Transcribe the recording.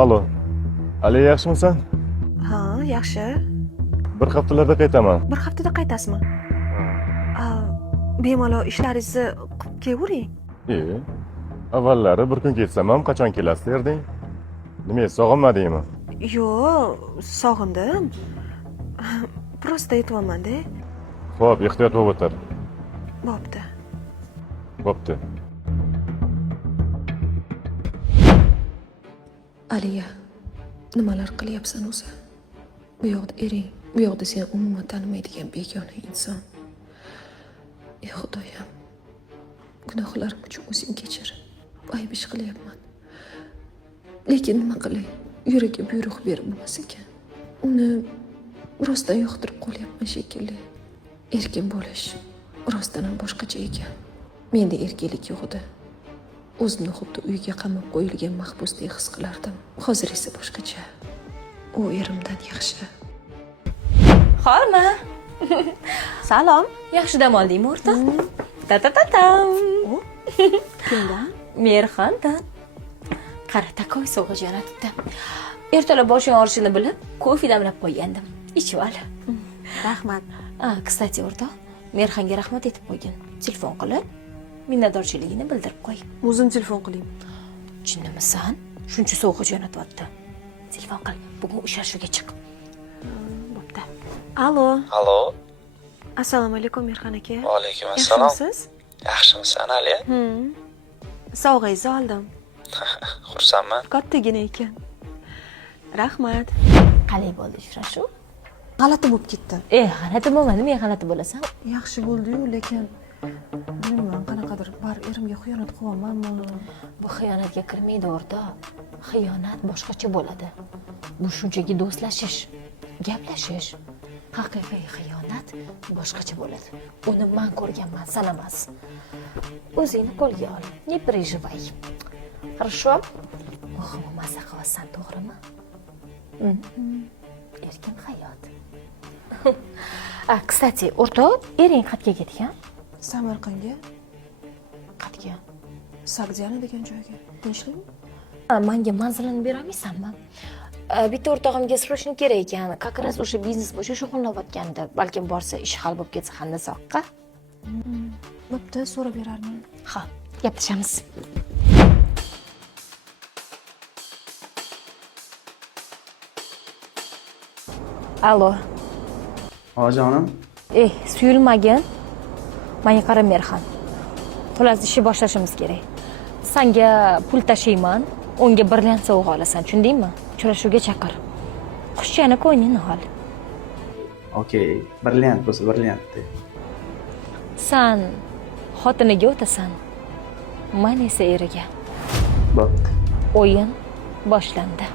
Alo. Ali, yaxshimisan? Ha, yaxshi. Bir haftalarda qaytaman. Bir haftada qaytasizmi? Bemalol ishlaringizni qilib kelavering. Avvallari bir kun ketsam ham qachon kelasiz derding? Nima, sog'inmadingmi? Yo'q, sog'indim. Prosta aytyapman-da. Xo'p, ehtiyot bo'lib o'tir. Bo'pti. Bo'pti. Aliya, nimalar qilyapsan o'zi? Bu yoqda ering, bu yoqda sen umuman tanimaydigan begona inson. Ey Xudoyim, gunohlarim uchun o'zing kechir. Ayb ish qilyapman. Lekin nima qilay? Yuragiga buyruq berib bo'lmas ekan. Uni rostdan yoqtirib qolyapman shekilli. Erkin bo'lish rostdan ham boshqacha ekan. Menda erkinlik yo'q edi. O'zimni xuddi uyga qamab qo'yilgan mahbusdek his qilardim. Hozir esa boshqacha. U erimdan yaxshi. Xorma. Salom. Yaxshi dam oldingmi, o'rtoq? Ta-ta-ta-tam. Kimdan? Merxondan. Qara, takoy sovg'a jo'natibdi. Ertalab boshing og'rishini bilib, kofe damlab qo'ygandim. Ichib ol. Rahmat. Kstati, o'rtoq, Merxonga rahmat aytib qo'ygin. Telefon qilib, minnatdorchiligini bildirib qo'y. O'zim telefon qiling. Jinnimisan? Shuncha sovg'a jo'natyapti. Telefon qil, bugun uchrashuvga chiq. Bo'pti. Alo. Alo. Assalomu alaykum Merxon aka. Va alaykum assalom. Yaxshimisiz? Yaxshimisan, Ali? Sovg'angizni oldim. Xursandman. Kattagina ekan. Rahmat. Qalay bo'ldi uchrashuv? G'alati bo'lib ketdi. G'alati bo'lmadi, men g'alati bo'lasan. Yaxshi bo'ldi-yu, lekin bilmayman, qanaqadir bar erimga xiyonat qilyapmanmi? Bu xiyonatga kirmaydi, o'rtoq. Xiyonat boshqacha bo'ladi. Bu shunchaki do'stlashish, gaplashish. Haqiqiy xiyonat boshqacha bo'ladi. Uni men ko'rganman, san emas. O'zingni qo'lga ol. Не переживай. Хорошо? Muhimi maza qilasan, to'g'rimi? Erkin hayot. Kstati, o'rtoq, ering qayerga ketgan? Samarqandga, Qayerga? Sagdiana degan joyga. Tinchlikmi? Menga manzilini bera olmaysanmi? Bitta o'rtog'imga srochni kerak ekan. Как раз o'sha biznes bo'yicha shug'ullanayotgandi. Balkim borsa ish hal bo'lib ketsa handasoqqa. Bo'pti, so'rab berarman. Ha, gaplashamiz. Alo. Ojonim, Suyulmagin. Menga qara Merxon. Xullas ishni boshlashimiz kerak. Senga pul tashiyman, unga brilliant sovg'a olasan, tushundingmi? Uchrashuvga chaqir. Xushchani ko'nglingni ol. okey, brilliant bo'lsa brilliant de. Sen xotiniga o'tasan. Men esa eriga. Bo'pti. O'yin boshlandi.